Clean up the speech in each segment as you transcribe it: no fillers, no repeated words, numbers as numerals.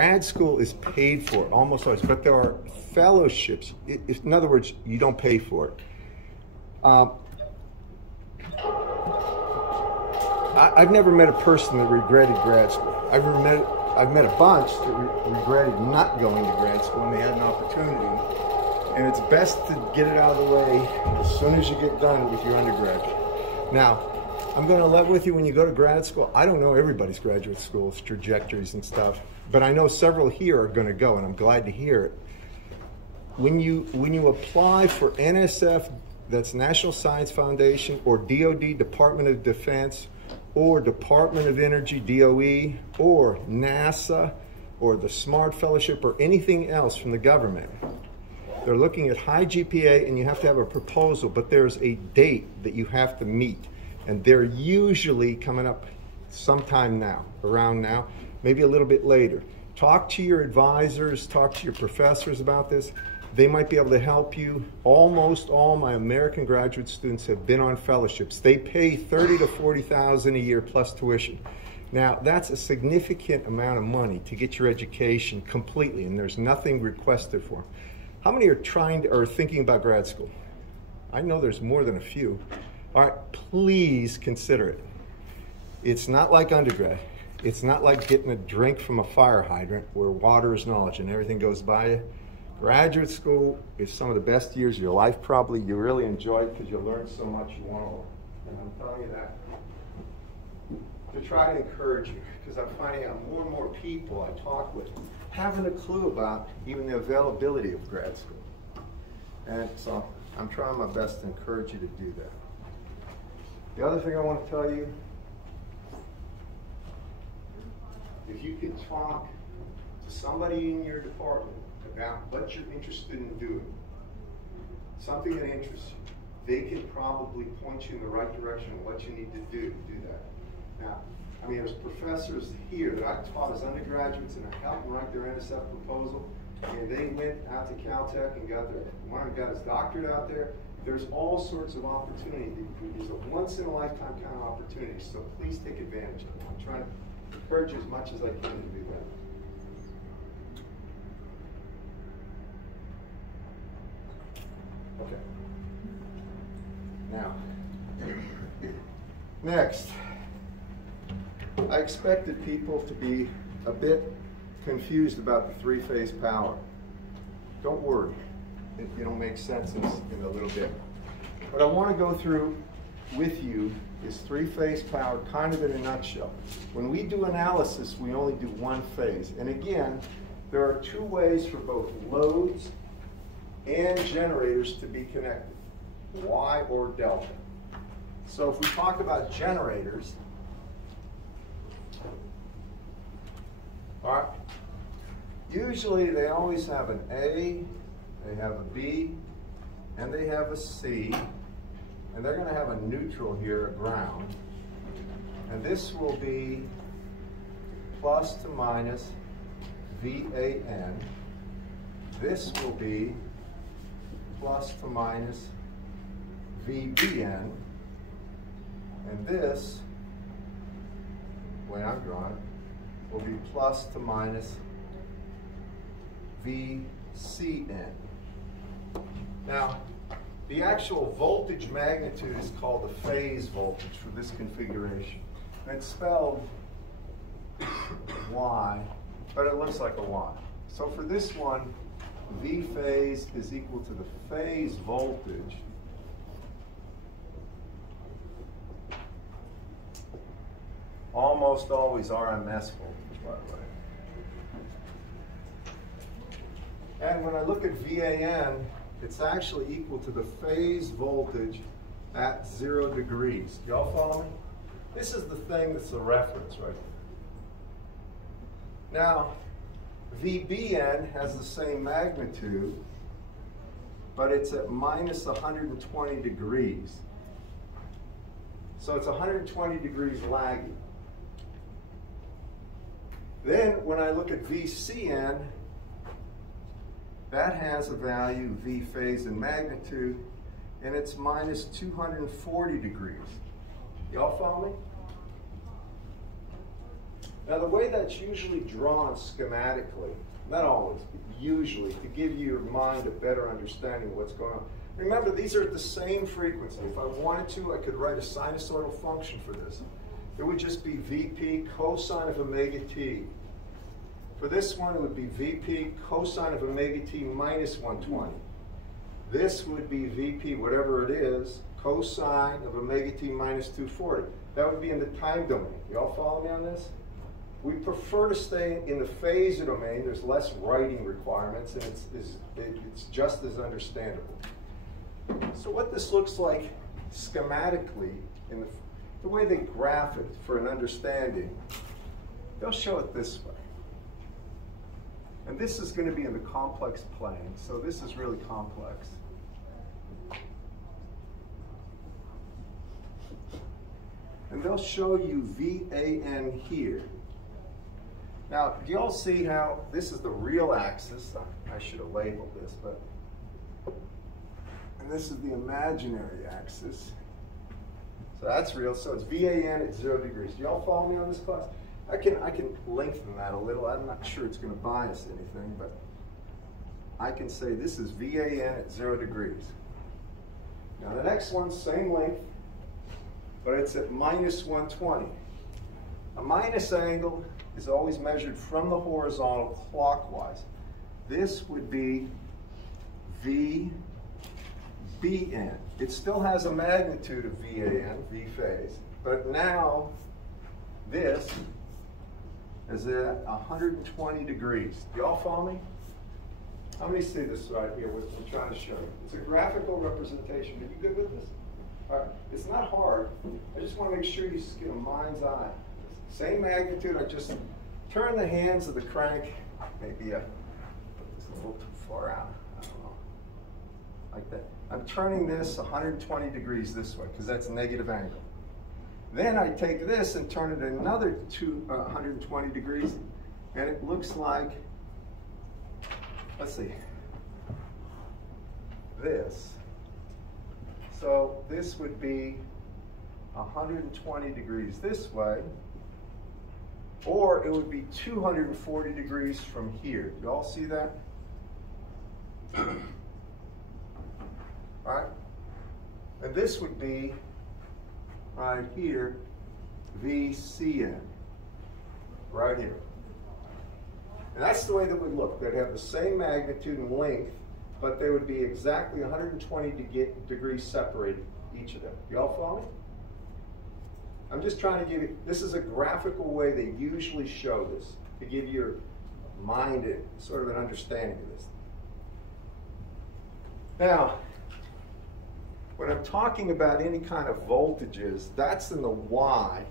Grad school is paid for almost always, but there are fellowships. In other words, you don't pay for it. I've never met a person that regretted grad school. I've met a bunch that regretted not going to grad school when they had an opportunity. And it's best to get it out of the way as soon as you get done with your undergraduate. Now, I'm going to level with you when you go to grad school. I don't know everybody's graduate school's trajectories and stuff, but I know several here are going to go, and I'm glad to hear it. When you apply for NSF, that's National Science Foundation, or DoD, Department of Defense, or Department of Energy, DOE, or NASA, or the SMART Fellowship, or anything else from the government, they're looking at high GPA, and you have to have a proposal, but there's a date that you have to meet. And they're usually coming up sometime now, around now, maybe a little bit later. Talk to your advisors, talk to your professors about this. They might be able to help you. Almost all my American graduate students have been on fellowships. They pay $30,000 to $40,000 a year plus tuition. Now, that's a significant amount of money to get your education completely, and there's nothing requested for them. How many are thinking about grad school? I know there's more than a few. All right, please consider it. It's not like undergrad. It's not like getting a drink from a fire hydrant where water is knowledge and everything goes by you. Graduate school is some of the best years of your life, probably. You really enjoy it because you learn so much you want to learn. And I'm telling you that to try to encourage you, because I'm finding out more and more people I talk with haven't a clue about even the availability of grad school. And so I'm trying my best to encourage you to do that. The other thing I want to tell you, if you could talk to somebody in your department about what you're interested in doing, something that interests you, they can probably point you in the right direction of what you need to do that. Now, I mean, there's professors here that I taught as undergraduates, and I helped them write their NSF proposal, and they went out to Caltech and one got his doctorate out there. There's all sorts of opportunity. It's a once-in-a-lifetime kind of opportunity, so please take advantage of it. I'm trying to encourage you as much as I can to do that. Okay. Now, next, I expected people to be a bit confused about the three-phase power. Don't worry. It'll make sense in a little bit. What I want to go through with you is three-phase power kind of in a nutshell. When we do analysis, we only do one phase. And again, there are two ways for both loads and generators to be connected, Y or delta. So if we talk about generators, all right, usually they always have an A, they have a B, and they have a C, and they're going to have a neutral here, a ground. And this will be plus to minus VAN. This will be plus to minus VBN. And this, the way I'm drawing it, will be plus to minus VCN. Now, the actual voltage magnitude is called the phase voltage for this configuration. And it's spelled Y, but it looks like a Y. So for this one, V phase is equal to the phase voltage almost always RMS voltage, by the way. And when I look at VAN, it's actually equal to the phase voltage at 0 degrees. Y'all follow me? This is the thing that's the reference right there. Now, VBN has the same magnitude, but it's at minus 120 degrees. So it's 120 degrees lagging. Then when I look at VCN, that has a value, V phase and magnitude, and it's minus 240 degrees. Y'all follow me? Now the way that's usually drawn schematically, not always, but usually, to give your mind a better understanding of what's going on. Remember, these are at the same frequency. If I wanted to, I could write a sinusoidal function for this. It would just be Vp cosine of omega t. For this one, it would be Vp cosine of omega t minus 120. This would be Vp, whatever it is, cosine of omega t minus 240. That would be in the time domain. You all follow me on this? We prefer to stay in the phasor domain. There's less writing requirements, and it's just as understandable. So what this looks like schematically, in the way they graph it for an understanding, they'll show it this way. And this is going to be in the complex plane, so this is really complex. And they'll show you VAN here. Now, do you all see how this is the real axis? I should have labeled this, but, and this is the imaginary axis. So that's real, so it's VAN at 0 degrees. Do you all follow me on this class? I can lengthen that a little. I'm not sure it's going to bias anything, but I can say this is VAN at 0 degrees. Now the next one's same length, but it's at minus 120. A minus angle is always measured from the horizontal clockwise. This would be VBN. It still has a magnitude of VAN, V phase, but now this is at 120 degrees. Do y'all follow me? How many see this right here, what I'm trying to show you? It's a graphical representation. Are you good with this? All right. It's not hard. I just want to make sure you get a mind's eye. Same magnitude. I just turn the hands of the crank. Maybe I put this a little too far out. I don't know. Like that. I'm turning this 120 degrees this way because that's a negative angle. Then I take this and turn it another 120 degrees, and it looks like, let's see, this. So this would be 120 degrees this way, or it would be 240 degrees from here. You all see that? All right? And this would be right here, VCN, right here. And that's the way that would look. They'd have the same magnitude and length, but they would be exactly 120 degrees separated, each of them. You all follow me? I'm just trying to give you, this is a graphical way they usually show this, to give your mind sort of an understanding of this. Now, when I'm talking about any kind of voltages, that's in the Y.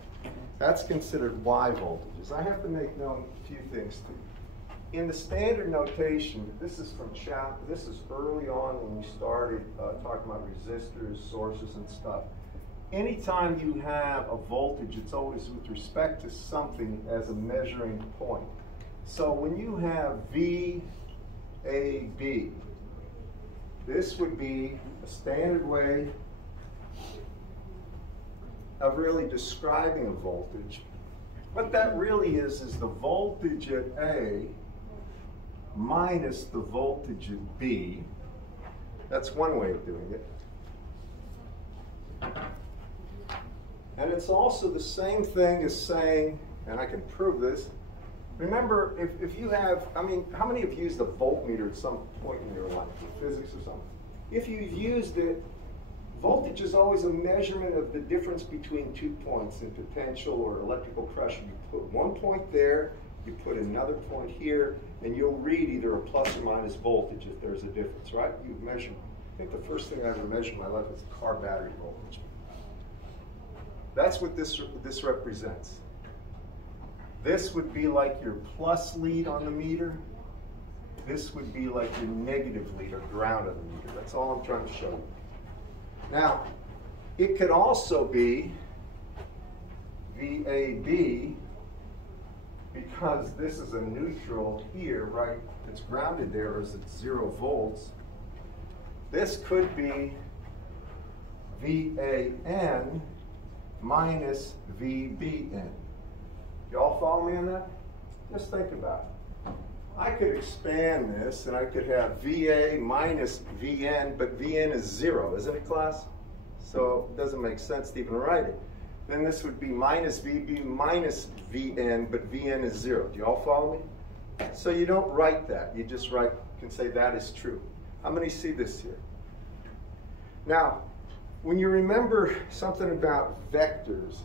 That's considered Y voltages. I have to make known a few things to you. In the standard notation, this is from chapter, this is early on when we started talking about resistors, sources, and stuff. Anytime you have a voltage, it's always with respect to something as a measuring point. So when you have VAB, this would be a standard way of really describing a voltage. What that really is the voltage at A minus the voltage at B. That's one way of doing it. And it's also the same thing as saying, and I can prove this, remember, if you have, I mean, how many have used a voltmeter at some point in your life, in physics or something? If you've used it, voltage is always a measurement of the difference between 2 points in potential or electrical pressure. You put one point there, you put another point here, and you'll read either a plus or minus voltage if there's a difference, right? You've measured, I think the first thing I ever measured in my life was car battery voltage. That's what this represents. This would be like your plus lead on the meter. This would be like your negative lead or ground on the meter. That's all I'm trying to show you. Now, it could also be VAB because this is a neutral here, right? It's grounded there as it's 0 volts. This could be VAN minus VBN. Y'all follow me on that? Just think about it. I could expand this and I could have VA minus VN, but VN is 0, isn't it, class? So it doesn't make sense to even write it. Then this would be minus VB minus VN, but VN is 0. Do you all follow me? So you don't write that. You just can say that is true. How many see this here? Now, when you remember something about vectors,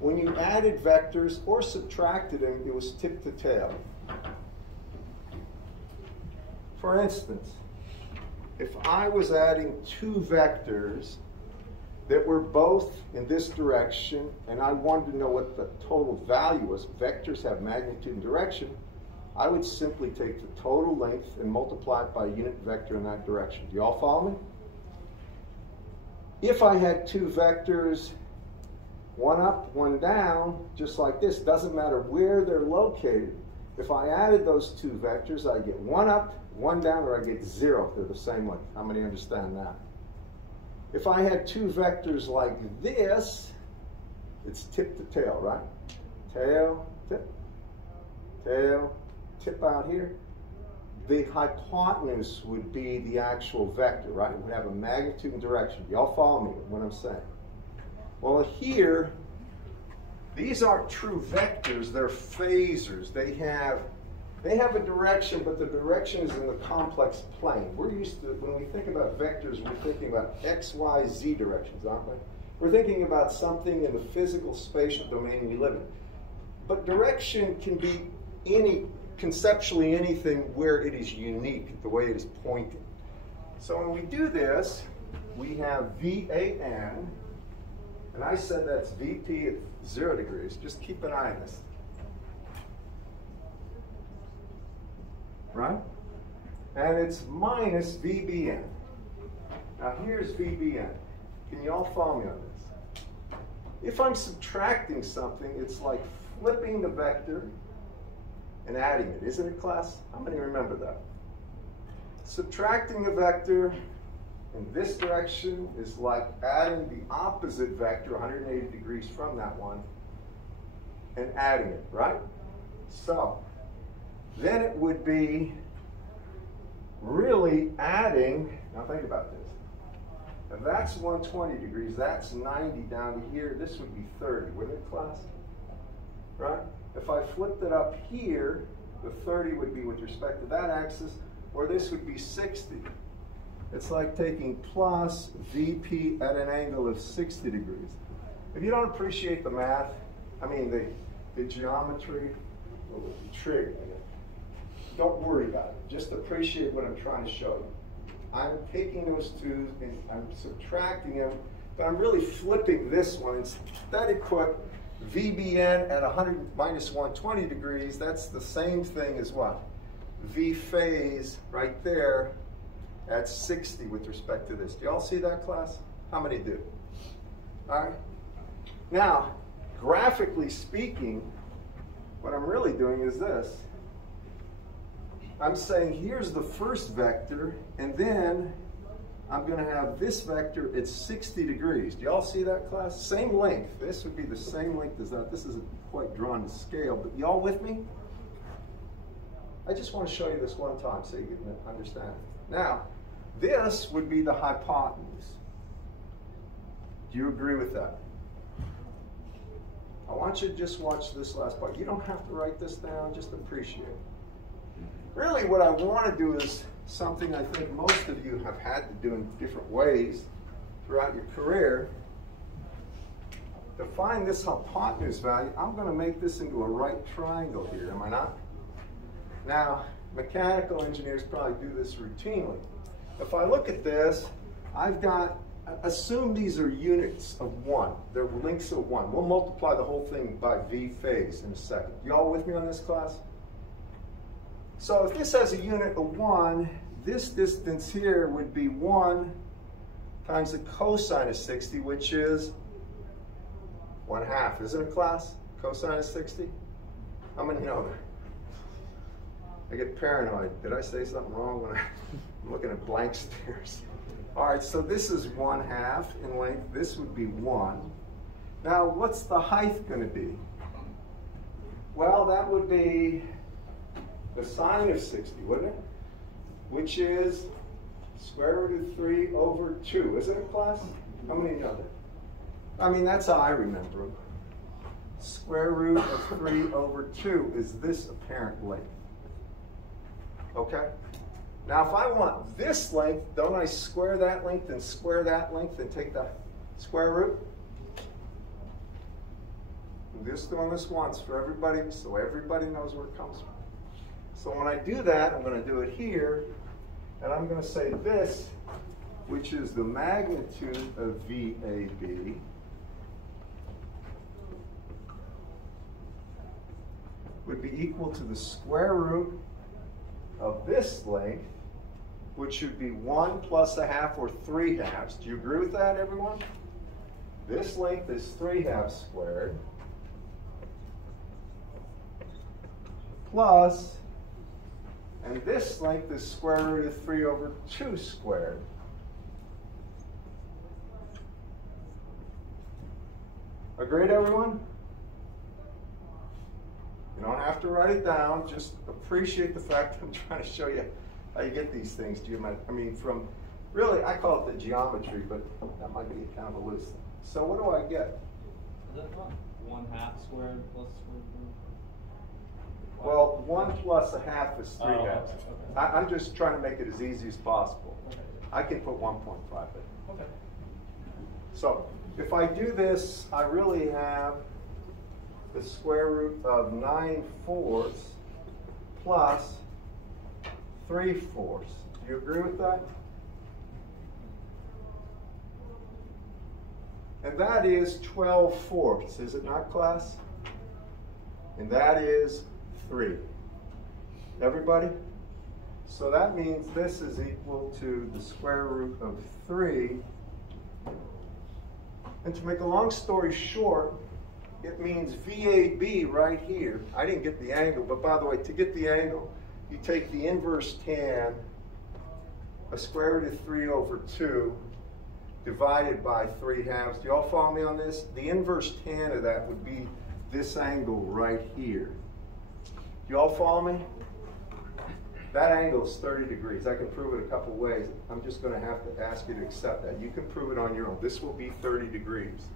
when you added vectors or subtracted them, it was tip to tail. For instance, if I was adding 2 vectors that were both in this direction, and I wanted to know what the total value was, vectors have magnitude and direction, I would simply take the total length and multiply it by a unit vector in that direction. Do you all follow me? If I had 2 vectors, one up, one down, just like this, doesn't matter where they're located. If I added those 2 vectors, I get 1 up, 1 down, or I get 0 if they're the same length. How many understand that? If I had 2 vectors like this, it's tip to tail, right? Tail, tip out here. The hypotenuse would be the actual vector, right? It would have a magnitude and direction. Y'all follow me what I'm saying? Well, here, these aren't true vectors, they're phasors. They have a direction, but the direction is in the complex plane. We're used to, when we think about vectors, we're thinking about X, Y, Z directions, aren't we? We're thinking about something in the physical spatial domain we live in. But direction can be conceptually anything where it is unique, the way it is pointing. So when we do this, we have VAN, and I said that's VP at 0 degrees. Just keep an eye on this. Right? And it's minus VBN. Now here's VBN. Can you all follow me on this? If I'm subtracting something, it's like flipping the vector and adding it. Isn't it, class? How many remember that? Subtracting a vector in this direction is like adding the opposite vector 180 degrees from that one and adding it, right? So then it would be really adding, now think about this. If that's 120 degrees, that's 90 down to here, this would be 30, wouldn't it, class? Right? If I flipped it up here, the 30 would be with respect to that axis, or this would be 60. It's like taking plus VP at an angle of 60 degrees. If you don't appreciate the math, I mean the geometry, or the trig, don't worry about it. Just appreciate what I'm trying to show you. I'm taking those 2 and I'm subtracting them, but I'm really flipping this one. Instead of put VBN at 100 minus 120 degrees, that's the same thing as what? V phase right there at 60 with respect to this. Do you all see that, class? How many do? All right. Now, graphically speaking, what I'm really doing is this. I'm saying here's the first vector, and then I'm going to have this vector at 60 degrees. Do you all see that, class? Same length. This would be the same length as that. This isn't quite drawn to scale, but y'all with me? I just want to show you this one time so you can understand. Now, this would be the hypotenuse. Do you agree with that? I want you to just watch this last part. You don't have to write this down, just appreciate it. Really what I want to do is something I think most of you have had to do in different ways throughout your career. To find this hypotenuse value, I'm going to make this into a right triangle here, am I not? Now, mechanical engineers probably do this routinely. If I look at this, I've got, assume these are units of 1. They're lengths of 1. We'll multiply the whole thing by V phase in a second. You all with me on this, class? So if this has a unit of 1, this distance here would be 1 times the cosine of 60, which is 1/2. Isn't it, class? Cosine of 60? How many know that? I get paranoid. Did I say something wrong when I'm looking at blank stares? All right, so this is 1/2 in length. This would be 1. Now, what's the height going to be? Well, that would be the sine of 60, wouldn't it? Which is square root of 3 over 2, isn't it, class? How many know that? I mean, that's how I remember them. Square root of 3 over 2 is this apparent length. Okay? Now, if I want this length, don't I square that length and square that length and take the square root? I'm just doing this once for everybody, so everybody knows where it comes from. So when I do that, I'm going to do it here, and I'm going to say this, which is the magnitude of VAB, would be equal to the square root of this length, which should be 1 plus a half or 3 halves. Do you agree with that, everyone? This length is 3 halves squared, plus, and this length is square root of 3 over 2 squared. Agreed, everyone? You don't have to write it down, just appreciate the fact that I'm trying to show you how you get these things. I mean, from, really, I call it the geometry, but that might be kind of a loose thing. So what do I get? Is that 1/2 squared plus square root? Well, 1 plus a half is 3 halves. Okay. I'm just trying to make it as easy as possible. Okay. I can put 1.5 in. Okay. So if I do this, I really have the square root of 9/4 plus 3/4. Do you agree with that? And that is 12/4, is it not, class? And that is 3. Everybody? So that means this is equal to the square root of 3. And to make a long story short, it means VAB right here. I didn't get the angle, but by the way, to get the angle, you take the inverse tan of square root of 3 over 2 divided by 3 halves. Do you all follow me on this? The inverse tan of that would be this angle right here. Do you all follow me? That angle is 30 degrees. I can prove it a couple ways. I'm just going to have to ask you to accept that. You can prove it on your own. This will be 30 degrees.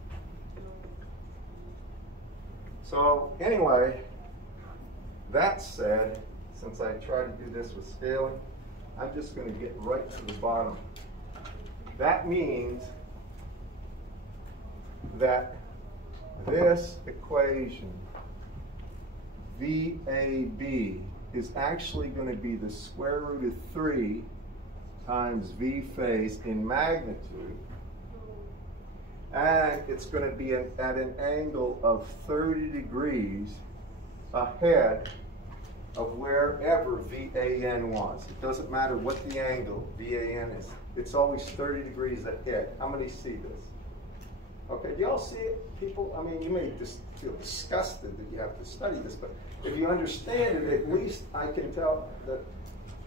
So anyway, that said, since I tried to do this with scaling, I'm just going to get right to the bottom. That means that this equation, VAB, is actually going to be the square root of 3 times V phase in magnitude. And it's going to be at an angle of 30 degrees ahead of wherever VAN was. It doesn't matter what the angle VAN is. It's always 30 degrees ahead. How many see this? Okay, do y'all see it, people? I mean, you may just feel disgusted that you have to study this, but if you understand it, at least I can tell that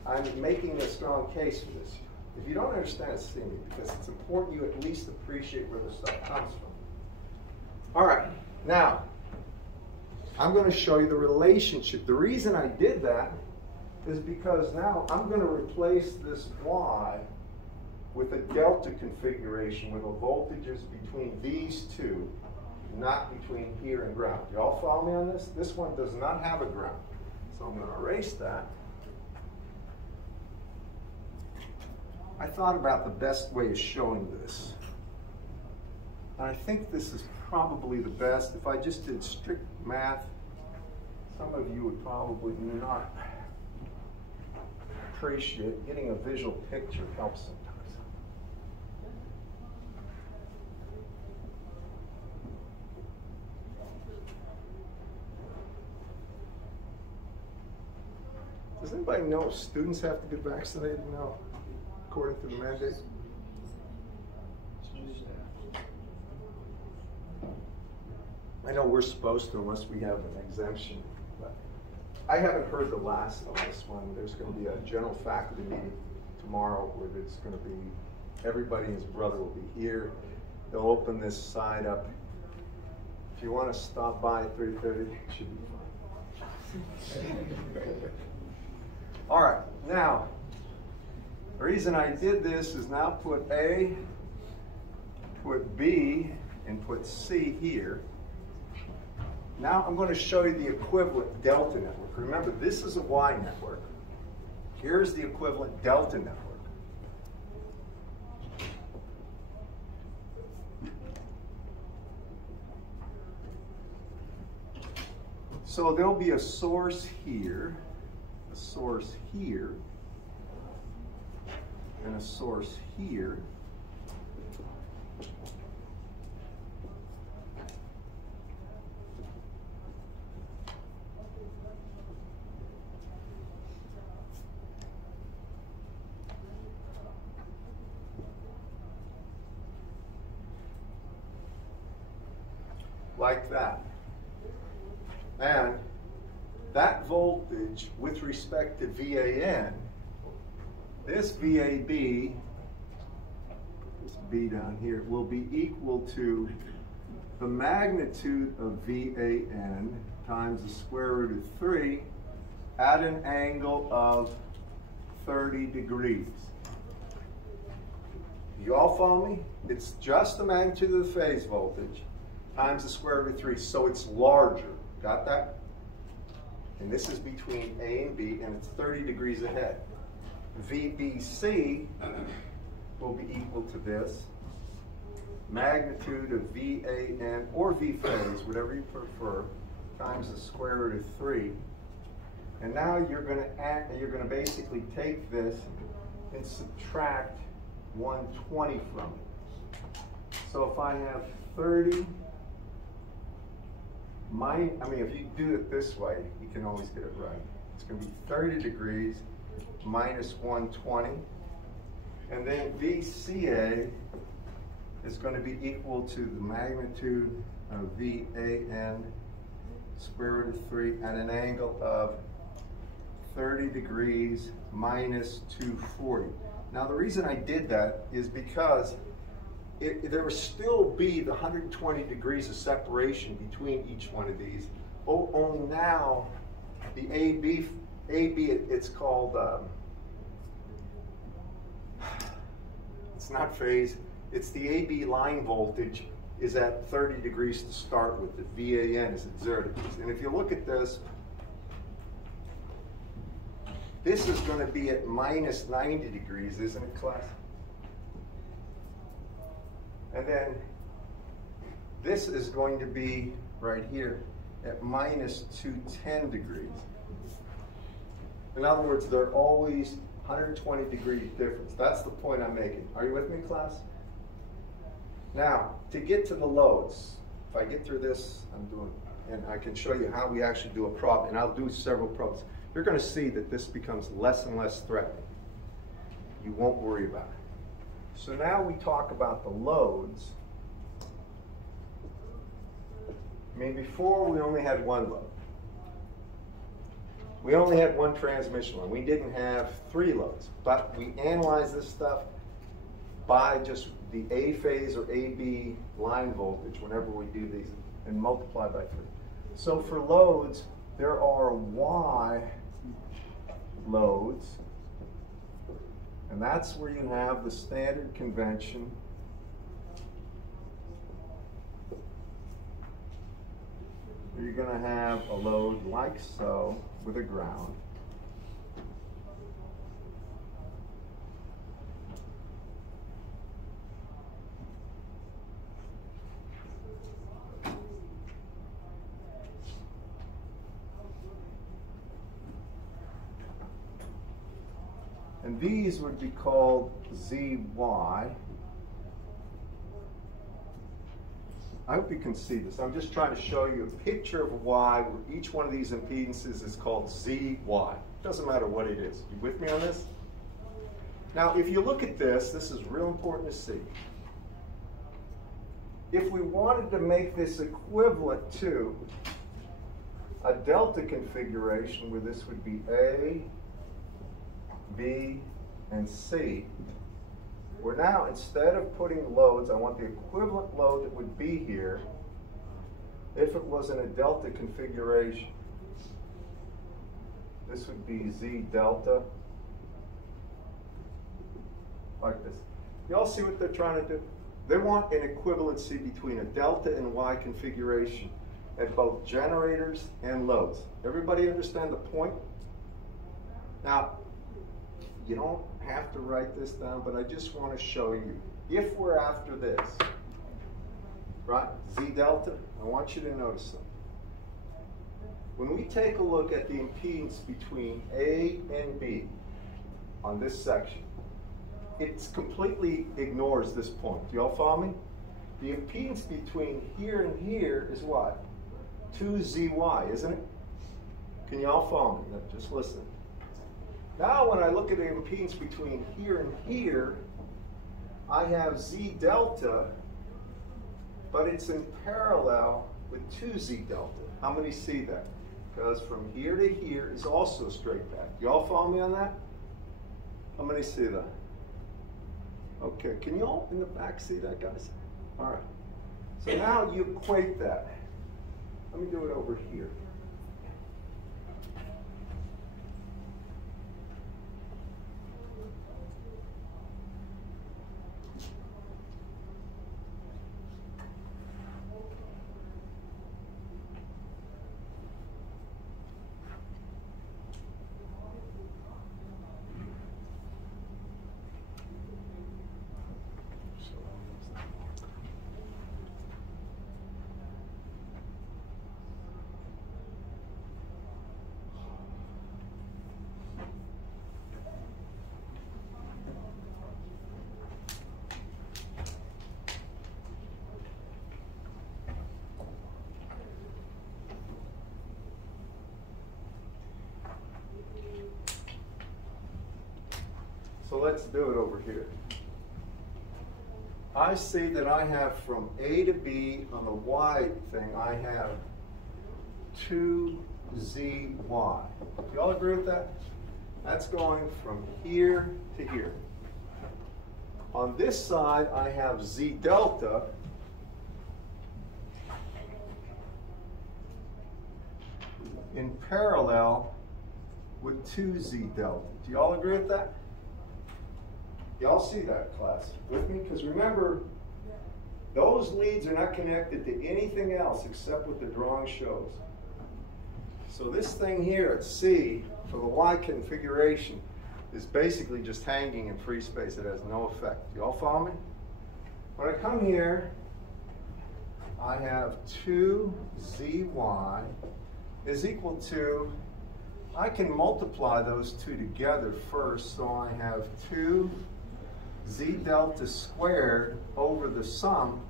I'm making a strong case for this. If you don't understand it, see me, because it's important you at least appreciate where the stuff comes from. All right, now, I'm going to show you the relationship. The reason I did that is because now I'm going to replace this Y with a delta configuration where the voltage is between these two, not between here and ground. You all follow me on this? This one does not have a ground. So I'm going to erase that. I thought about the best way of showing this. And I think this is probably the best. If I just did strict math, some of you would probably not appreciate getting a visual picture helps sometimes. Does anybody know if students have to get vaccinated now, according to the mandate? I know we're supposed to unless we have an exemption, but I haven't heard the last of this one. There's going to be a general faculty meeting tomorrow where there's going to be, everybody and his brother will be here. They'll open this side up. If you want to stop by at 3:30, it should be fine. All right, now, the reason I did this is now put A, put B, and put C here. Now I'm going to show you the equivalent delta network. Remember, this is a Y network. Here's the equivalent delta network. So there'll be a source here, and a source here. Like that. And that voltage with respect to VAN, this VAB, this B down here, will be equal to the magnitude of VAN times the square root of 3 at an angle of 30 degrees. You all follow me? It's just the magnitude of the phase voltage times the square root of 3, so it's larger. Got that? And this is between A and B, and it's 30 degrees ahead. VBC will be equal to this magnitude of VAN or V phase, whatever you prefer, times the square root of 3. And now you're going to basically take this and subtract 120 from it. So if I have 30 if you do it this way, you can always get it right. It's going to be 30 degrees minus 120. And then VCA is going to be equal to the magnitude of VAN square root of 3 at an angle of 30 degrees minus 240. Now the reason I did that is because there will still be the 120 degrees of separation between each one of these. Only now, the AB it's called, it's not phase, it's the AB line voltage is at 30 degrees to start with. The VAN is at 0 degrees. And if you look at this is going to be at minus 90 degrees, isn't it, class? And then this is going to be right here at minus 210 degrees. In other words, they're always 120 degree difference. That's the point I'm making. Are you with me, class? Now, to get to the loads, if I get through this, and I can show you how we actually do a problem, and I'll do several problems. You're going to see that this becomes less and less threatening. You won't worry about it. So now we talk about the loads. Before we only had one load. We only had one transmission line. We didn't have 3 loads, but we analyzed this stuff by just the A phase or AB line voltage whenever we do these and multiply by 3. So for loads, there are Y loads, and that's where you have the standard convention where you're going to have a load like so with a ground. And these would be called ZY. I hope you can see this. I'm just trying to show you a picture of Y where each one of these impedances is called ZY. Doesn't matter what it is. You with me on this? Now, if you look at this, this is real important to see. If we wanted to make this equivalent to a delta configuration where this would be A, B, and C, where now instead of putting loads, I want the equivalent load that would be here if it was in a delta configuration. This would be Z delta, like this. You all see what they're trying to do? They want an equivalency between a delta and Y configuration at both generators and loads. Everybody understand the point? Now, you don't have to write this down, but I just want to show you. If we're after this, right, Z delta, I want you to notice something. When we take a look at the impedance between A and B on this section, it completely ignores this point. Do y'all follow me? The impedance between here and here is what? 2ZY, isn't it? Can y'all follow me? Just listen. Now when I look at the impedance between here and here, I have Z delta, but it's in parallel with 2Z delta. How many see that? Because from here to here is also straight back. Y'all follow me on that? How many see that? Okay, can y'all in the back see that, guys? All right. So now you equate that. Let me do it over here. So let's do it over here. I see that I have from A to B on the Y thing, I have 2ZY. Do y'all agree with that? That's going from here to here. On this side, I have Z delta. In parallel with 2Z delta. Do y'all agree with that? Y'all see that, class, with me? Because remember, those leads are not connected to anything else except what the drawing shows. So this thing here at C, for the Y configuration, is basically just hanging in free space. It has no effect. Y'all follow me? When I come here, I have 2ZY is equal to, I can multiply those two together first, so I have 2Z delta squared over the sum,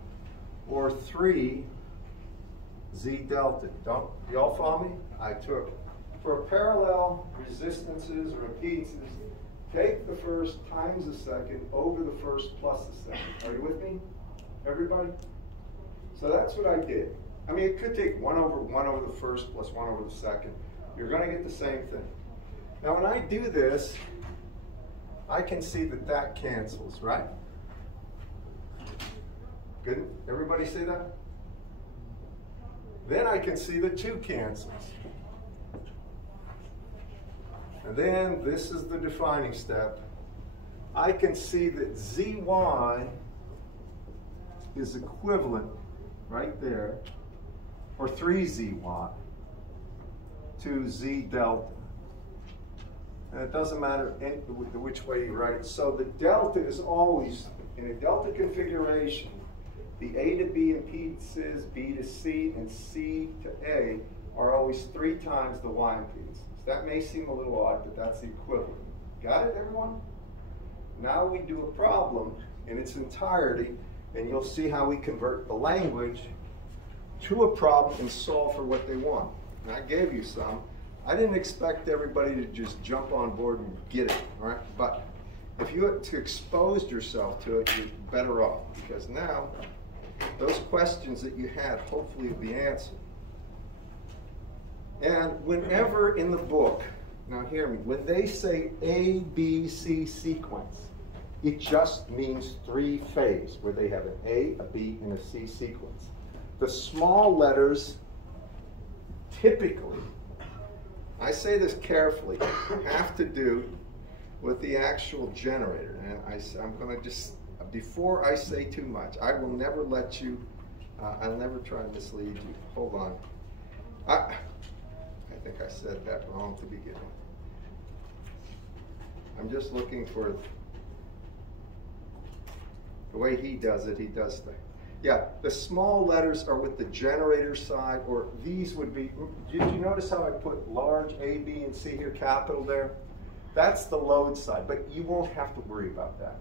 or 3Z delta. Don't y'all follow me? I took, for parallel resistances or impedances, take the first times the second over the first plus the second. Are you with me, everybody? So that's what I did. I mean, it could take 1 over the first plus 1 over the second. You're going to get the same thing. Now, when I do this, I can see that that cancels, right? Good? Everybody see that? Then I can see the 2 cancels. And then this is the defining step. I can see that ZY is equivalent right there, or 3ZY, to Z delta. And it doesn't matter which way you write it. So the delta is always, in a delta configuration, the A to B impedances, B to C, and C to A are always 3 times the Y impedances. That may seem a little odd, but that's the equivalent. Got it, everyone? Now we do a problem in its entirety, and you'll see how we convert the language to a problem and solve for what they want. And I gave you some. I didn't expect everybody to just jump on board and get it, all right? But if you had to expose yourself to it, you're better off, because now those questions that you had hopefully will be answered. And whenever in the book, now hear me, when they say A, B, C sequence, it just means 3 phase, where they have an A, a B, and a C sequence. The small letters typically I say this carefully, have to do with the actual generator. And I'm going to just, before I say too much, I will never let you, I'll never try to mislead you. Hold on. I think I said that wrong to begin with. I'm just looking for the way he does it, he does things. Yeah, the small letters are with the generator side, or these would be, did you notice how I put large A, B, and C here, capital there? That's the load side, but you won't have to worry about that.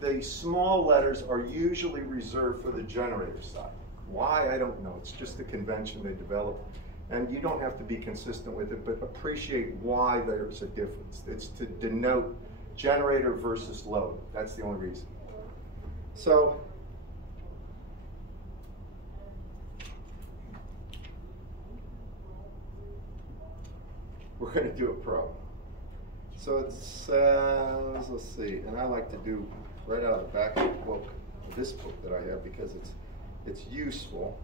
The small letters are usually reserved for the generator side. Why, I don't know. It's just a convention they developed. And you don't have to be consistent with it, but appreciate why there's a difference. It's to denote generator versus load. That's the only reason. So, we're going to do a pro. So it says, let's see, and I like to do right out of the back of the book, this book that I have, because it's useful.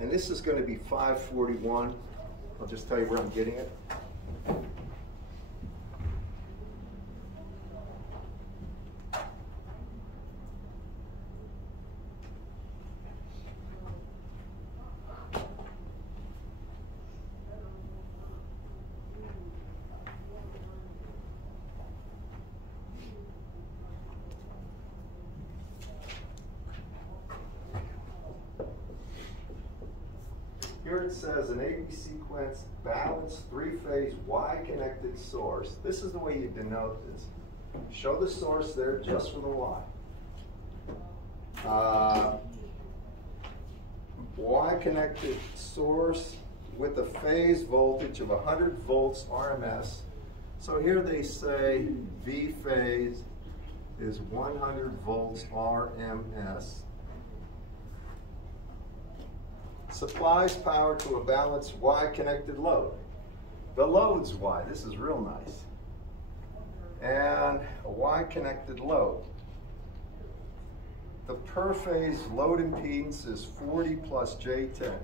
And this is going to be 541. I'll just tell you where I'm getting it. Here it says an AB sequence balanced three-phase Y-connected source. This is the way you denote this. Show the source there just for the Y. Y-connected source with a phase voltage of 100 volts RMS. So here they say V phase is 100 volts RMS. Supplies power to a balanced Y-connected load. The load's Y. This is real nice. And a Y-connected load. The per phase load impedance is 40 plus J10.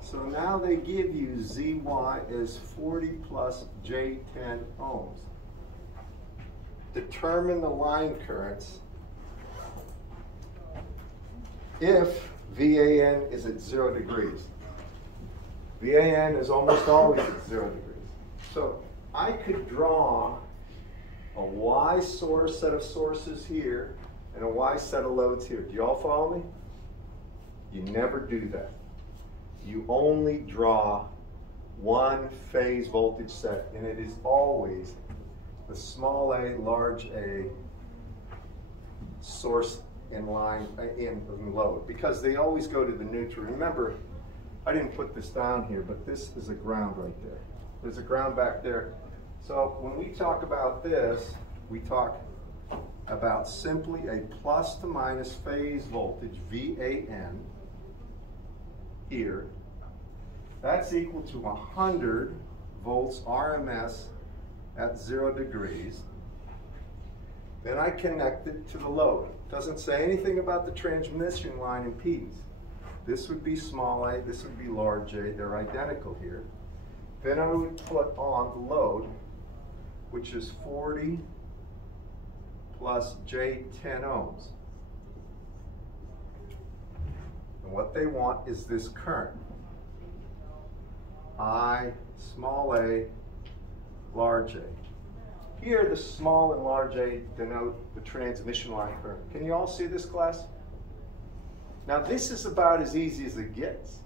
So now they give you ZY as 40 plus J10 ohms. Determine the line currents if VAN is at 0 degrees. VAN is almost always at 0 degrees. So I could draw a Y source set of sources here and a Y set of loads here. Do you all follow me? You never do that. You only draw one phase voltage set, and it is always the small a, large a source in line, in load, because they always go to the neutral. Remember, I didn't put this down here, but this is a ground right there. There's a ground back there. So when we talk about this, we talk about simply a plus to minus phase voltage, VAN, here. That's equal to 100 volts RMS at 0 degrees. Then I connect it to the load. Doesn't say anything about the transmission line impedance. This would be small a, this would be large a, they're identical here. Then I would put on the load, which is 40 plus J10 ohms. And what they want is this current. I, small a, large a. Here, the small and large a denote the transmission line current. Can you all see this, class? Now, this is about as easy as it gets.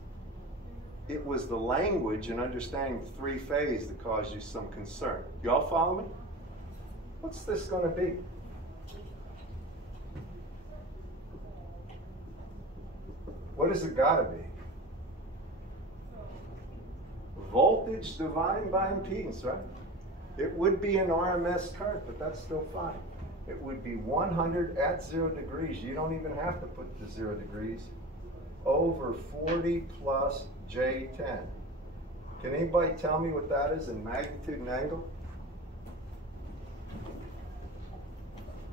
It was the language and understanding the three-phase that caused you some concern. You all follow me? What's this going to be? What has it got to be? Voltage divided by impedance, right? It would be an RMS current, but that's still fine. It would be 100 at 0 degrees. You don't even have to put the 0 degrees. Over 40 plus J10. Can anybody tell me what that is in magnitude and angle?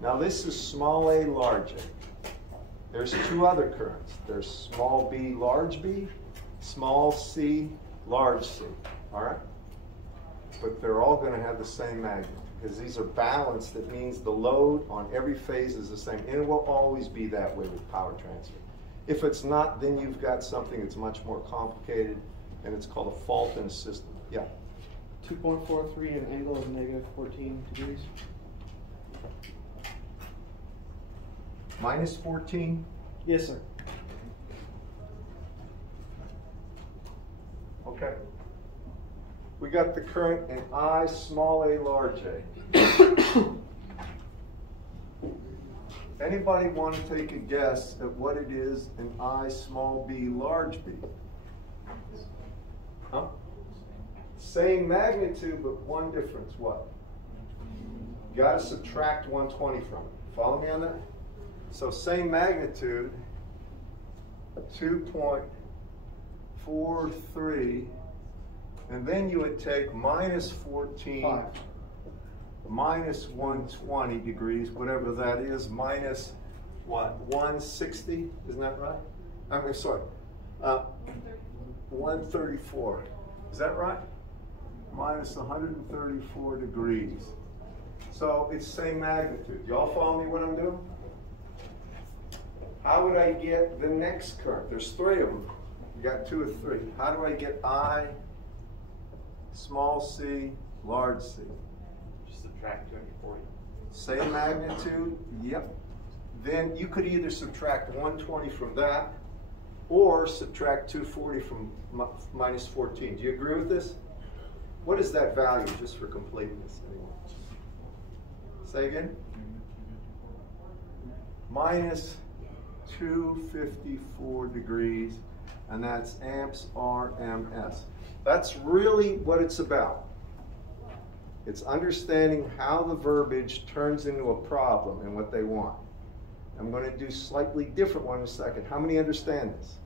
Now this is small a, large a. There's two other currents. There's small b, large B, small c, large C. All right? But they're all going to have the same magnitude because these are balanced. That means the load on every phase is the same. And it will always be that way with power transfer. If it's not, then you've got something that's much more complicated, and it's called a fault in a system. Yeah? 2.43 at an angle of negative 14 degrees. Minus 14? Yes, sir. Okay. We got the current in I, small a, large a. Anybody want to take a guess at what it is in I, small b, large b? Huh? Same magnitude, but one difference. What? You got to subtract 120 from it. Follow me on that? So same magnitude, 2.43, and then you would take minus 14, 5. minus 120 degrees, whatever that is, minus what, 160, isn't that right? I mean, sorry, 134, is that right? Minus 134 degrees. So it's same magnitude. Y'all follow me what I'm doing? How would I get the next current? There's three of them. You got 2 or 3. How do I get I, small c, large c? Just subtract 240. Same magnitude? Yep. Then you could either subtract 120 from that or subtract 240 from minus 14. Do you agree with this? What is that value, just for completeness? Anyway? Say again? Minus 254 degrees, and that's amps RMS. That's really what it's about. It's understanding how the verbiage turns into a problem and what they want. I'm going to do a slightly different one in a second. How many understand this?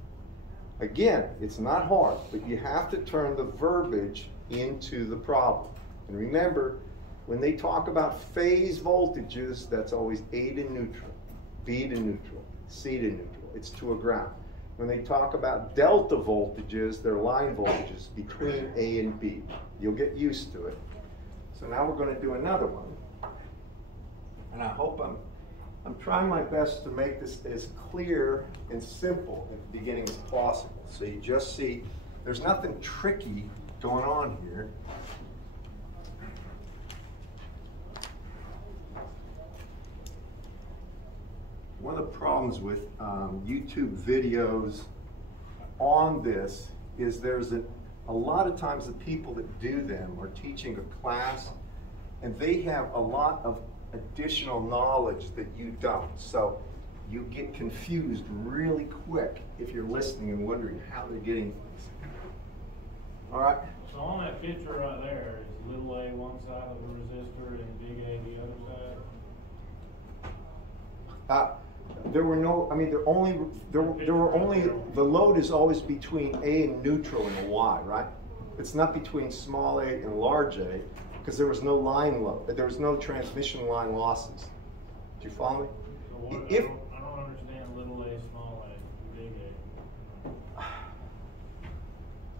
Again, it's not hard, but you have to turn the verbiage into the problem. And remember, when they talk about phase voltages, that's always A to neutral, B to neutral, C to neutral. It's to a ground. When they talk about delta voltages, they're line voltages between A and B. You'll get used to it. So now we're going to do another one. And I hope I'm trying my best to make this as clear and simple at the beginning as possible. So you just see there's nothing tricky going on here. One of the problems with YouTube videos on this is there's a lot of times the people that do them are teaching a class and they have a lot of additional knowledge that you don't. So you get confused really quick if you're listening and wondering how they're getting things. All right? So on that picture right there, is little a one side of the resistor and big A the other side? There were no, I mean, there were only, the load is always between A and neutral and a Y, right? It's not between small a and large A, because there was no line load, there was no transmission line losses. Do you follow me? So what, I don't understand little a, small a, big A.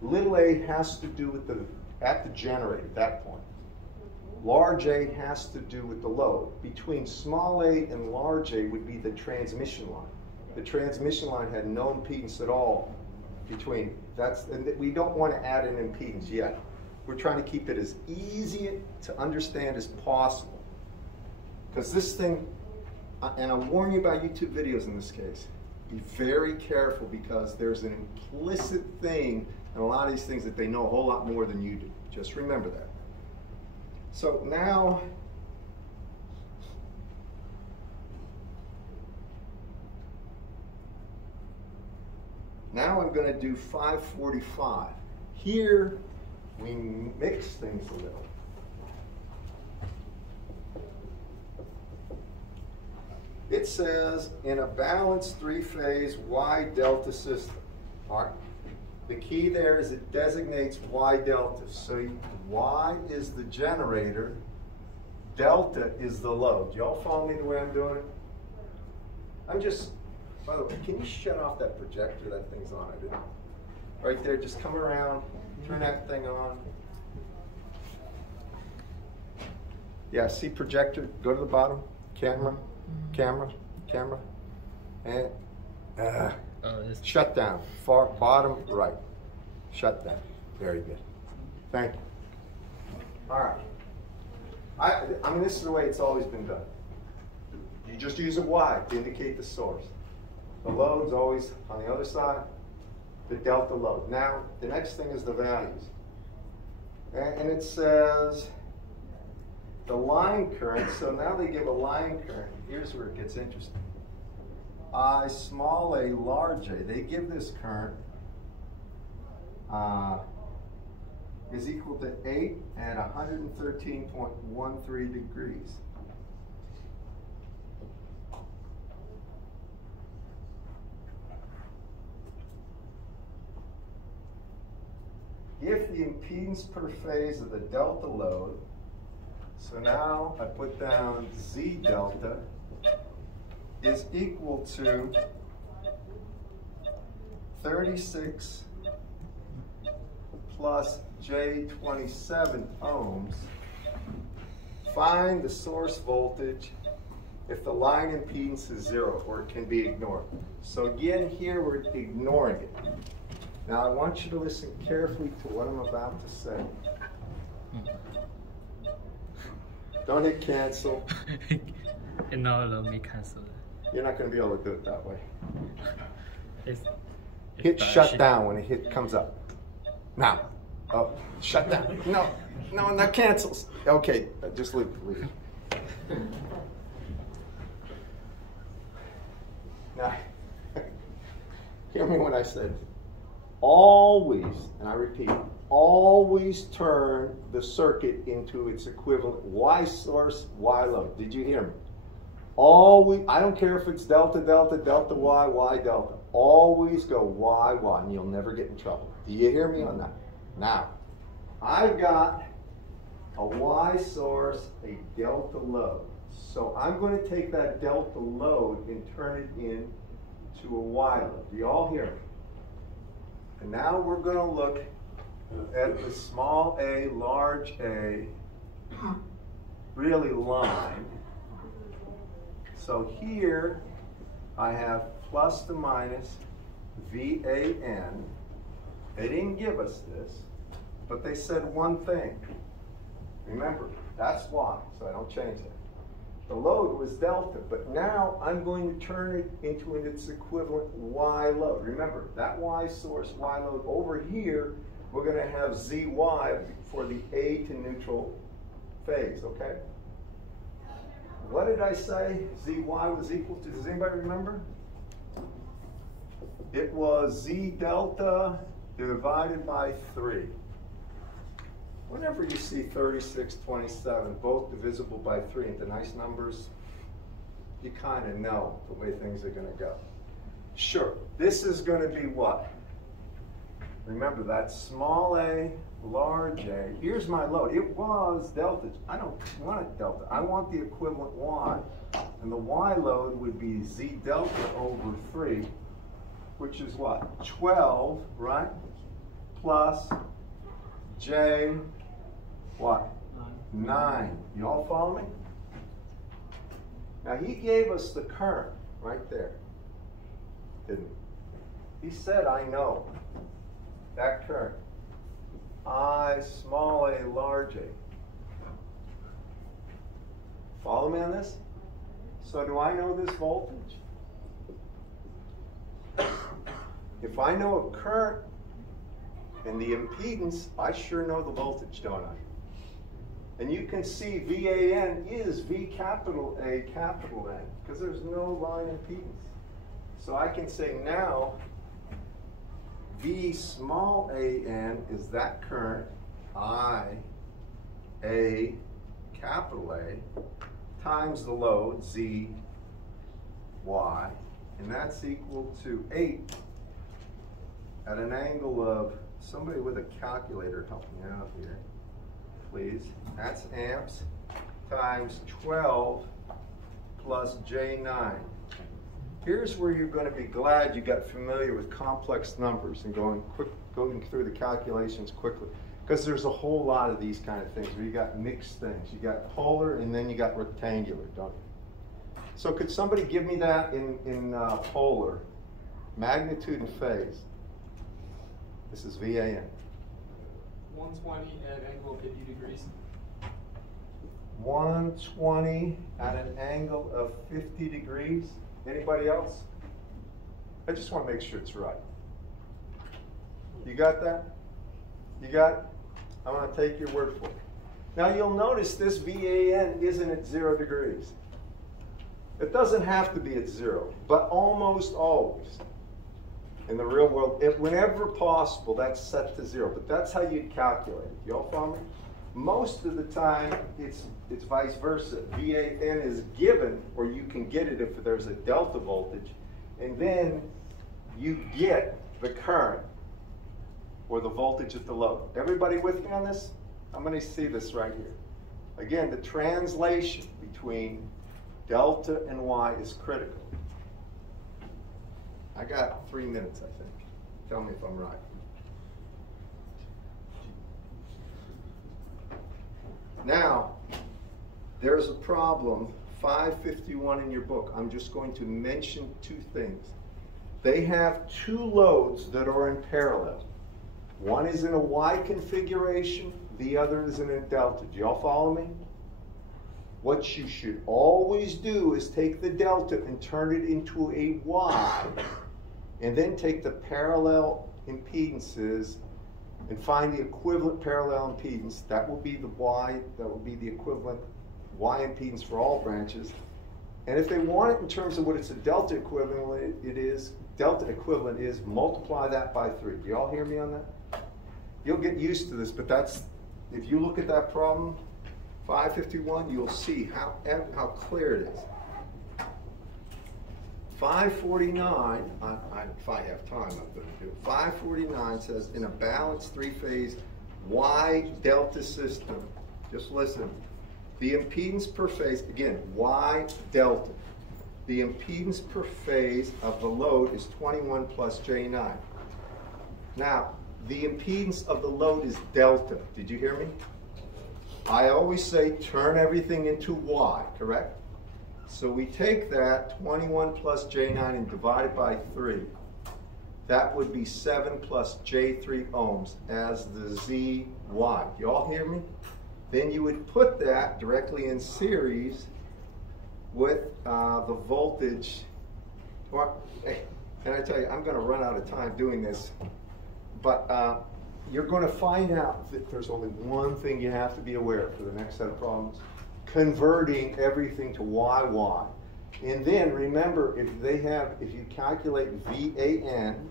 Little a has to do with at the generator, that point. Large A has to do with the load. Between small a and large A would be the transmission line. The transmission line had no impedance at all between. And we don't want to add an impedance yet. We're trying to keep it as easy to understand as possible. Because this thing, and I'm warning you about YouTube videos in this case, be very careful because there's an implicit thing in a lot of these things that they know a whole lot more than you do. Just remember that. So now, I'm going to do 545. Here, we mix things a little. It says, in a balanced three-phase Y delta system. All right. The key there is it designates Y delta. So Y is the generator, delta is the load. Y'all follow me the way I'm doing it? By the way, can you shut off that projector? That thing's on. I didn't. Right there, just come around, turn that thing on. Yeah, see projector, go to the bottom, camera, camera, camera, and shut down, far bottom right, shut down. Very good. Thank you. All right. I mean, this is the way it's always been done. You just use a Y to indicate the source. The load's always on the other side, the delta load. Now, the next thing is the values. And it says the line current, so now they give a line current. Here's where it gets interesting. I small a large a, they give this current is equal to 8 at 113.13 degrees. If the impedance per phase of the delta load, so now I put down Z delta, is equal to 36 plus J27 ohms, find the source voltage if the line impedance is 0, or it can be ignored. So again, here we're ignoring it. Now I want you to listen carefully to what I'm about to say. Don't hit cancel. No, let me cancel it. You're not going to be able to do it that way. It's Hit shut down when it comes up. Now. Oh, shut down. No, that cancels. Okay, just leave it. Now, hear me when I said, always, and I repeat, always turn the circuit into its equivalent Y source, Y load. Did you hear me? Always, I don't care if it's delta, delta, delta Y, Y delta. Always go Y, Y, and you'll never get in trouble. Do you hear me on that? Now, I've got a Y source, a delta load. So I'm going to take that delta load and turn it into a Y load. Do you all hear me? And now we're going to look at the small a, large a, really line. So here I have plus to minus VAN. They didn't give us this, but they said one thing. Remember, that's Y, so I don't change that. The load was delta, but now I'm going to turn it into its equivalent Y load. Remember, that Y source, Y load, over here, we're going to have ZY for the A to neutral phase, okay? What did I say ZY was equal to? Does anybody remember? It was Z delta divided by 3. Whenever you see 36, 27, both divisible by 3 into nice numbers, you kind of know the way things are going to go. Sure, this is going to be what? Remember, that small a, large a. Here's my load. It was delta. I don't want it delta. I want the equivalent Y. And the Y load would be Z delta over 3, which is what? 12, right? Plus J, what? 9. You all follow me? Now he gave us the current right there, didn't he? He said, I know that current. I small a, large a. Follow me on this? So do I know this voltage? If I know a current and the impedance, I sure know the voltage, don't I? And you can see VAN is V capital A capital N, because there's no line impedance. So I can say now, V small a n is that current, I, A, capital A, times the load, Z, Y, and that's equal to 8 at an angle of, somebody with a calculator help me out here, please. That's amps times 12 plus J9. Here's where you're going to be glad you got familiar with complex numbers and going through the calculations quickly. Because there's a whole lot of these kind of things where you got mixed things. You got polar and then you got rectangular, don't you? So could somebody give me that in polar? Magnitude and phase. This is VAN. 120 at an angle of 50 degrees. 120 at an angle of 50 degrees. Anybody else? I just want to make sure it's right. You got that? You got it? I'm going to take your word for it. Now you'll notice this VAN isn't at 0 degrees. It doesn't have to be at 0, but almost always. In the real world, whenever possible, that's set to 0. But that's how you'd calculate it. You all follow me? Most of the time, it's vice versa. VAN is given, or you can get it if there's a delta voltage, and then you get the current or the voltage at the load. Everybody with me on this? I'm going to see this right here. Again, the translation between delta and Y is critical. I got 3 minutes, I think. Tell me if I'm right. Now, there's a problem, 551 in your book. I'm just going to mention 2 things. They have 2 loads that are in parallel. One is in a Y configuration, the other is in a delta. Do y'all follow me? What you should always do is take the delta and turn it into a Y, and then take the parallel impedances and find the equivalent parallel impedance. That will be the Y, that will be the equivalent Y impedance for all branches. And if they want it in terms of what it's a delta equivalent, is multiply that by 3. Do y'all hear me on that? You'll get used to this, but that's, if you look at that problem, 551, you'll see how clear it is. 549, if I have time, I'm going to do it. 549 says, in a balanced 3-phase Y delta system, just listen, the impedance per phase, again, Y delta, the impedance per phase of the load is 21 plus J9. Now, the impedance of the load is delta. Did you hear me? I always say turn everything into Y, correct? So we take that 21 plus J9 and divide it by 3. That would be 7 plus J3 ohms as the ZY. Do you all hear me? Then you would put that directly in series with the voltage. Can I tell you, I'm going to run out of time doing this, but you're going to find out that there's only one thing you have to be aware of for the next set of problems. Converting everything to YY. And then remember, if you calculate VAN,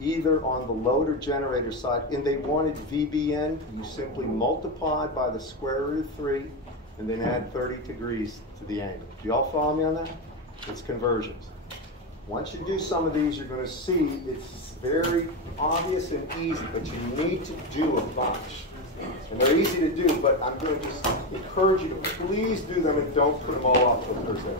either on the load or generator side, and they wanted VBN, you simply multiply by the square root of 3 and then add 30 degrees to the angle. Do y'all follow me on that? It's conversions. Once you do some of these, you're going to see it's very obvious and easy, but you need to do a bunch. And they're easy to do, but I'm going to just encourage you to please do them and don't put them all off till Thursday.